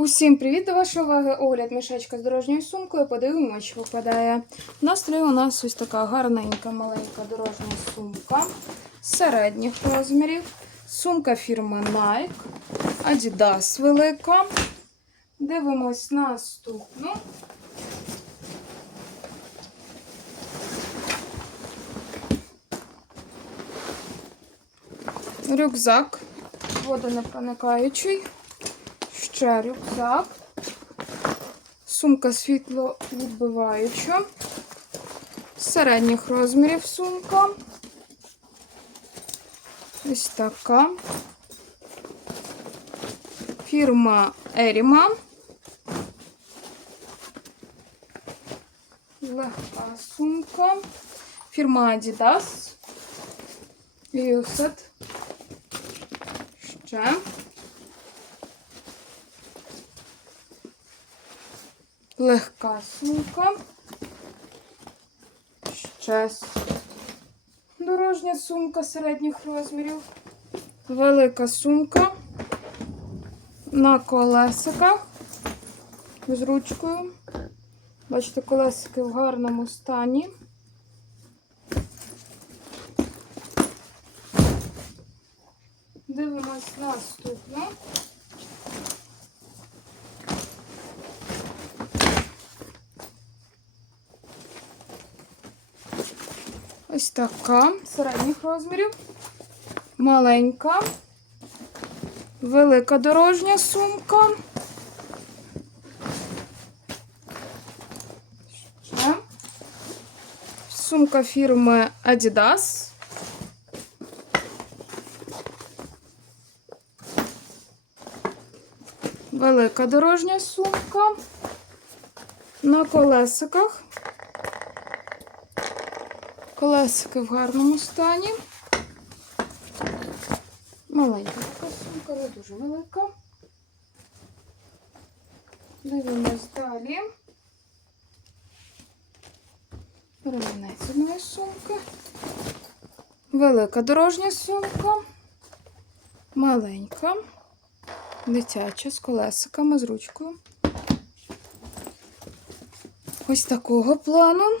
Усім привіт до вашої уваги. Огляд мішечка з дорожньою сумкою. Подивимося, що випадає. На столі у нас ось така гарненька маленька дорожня сумка середніх розмірів. Сумка фірми Nike. Adidas велика. Дивимось наступну. Рюкзак водонепроникаючий. Ще рюкзак. Сумка світловідбиваюча. Середніх розмірів сумка. Ось така. Фірма Еріма. Легка сумка. Фірма Adidas. Юсет. Ще. Легка сумка. Ще дорожня сумка середніх розмірів. Велика сумка на колесиках з ручкою. Бачите, колесики в гарному стані. Дивимось наступну. Ось така середніх розмірів. Маленька. Велика дорожня сумка. Ще. Сумка фірми Adidas. Велика дорожня сумка. На колесиках. Колесики в гарному стані. Маленька така сумка, не дуже велика. Дивимось далі. Ремінець одної сумки. Велика дорожня сумка. Маленька. Дитяча з колесиками, з ручкою. Ось такого плану.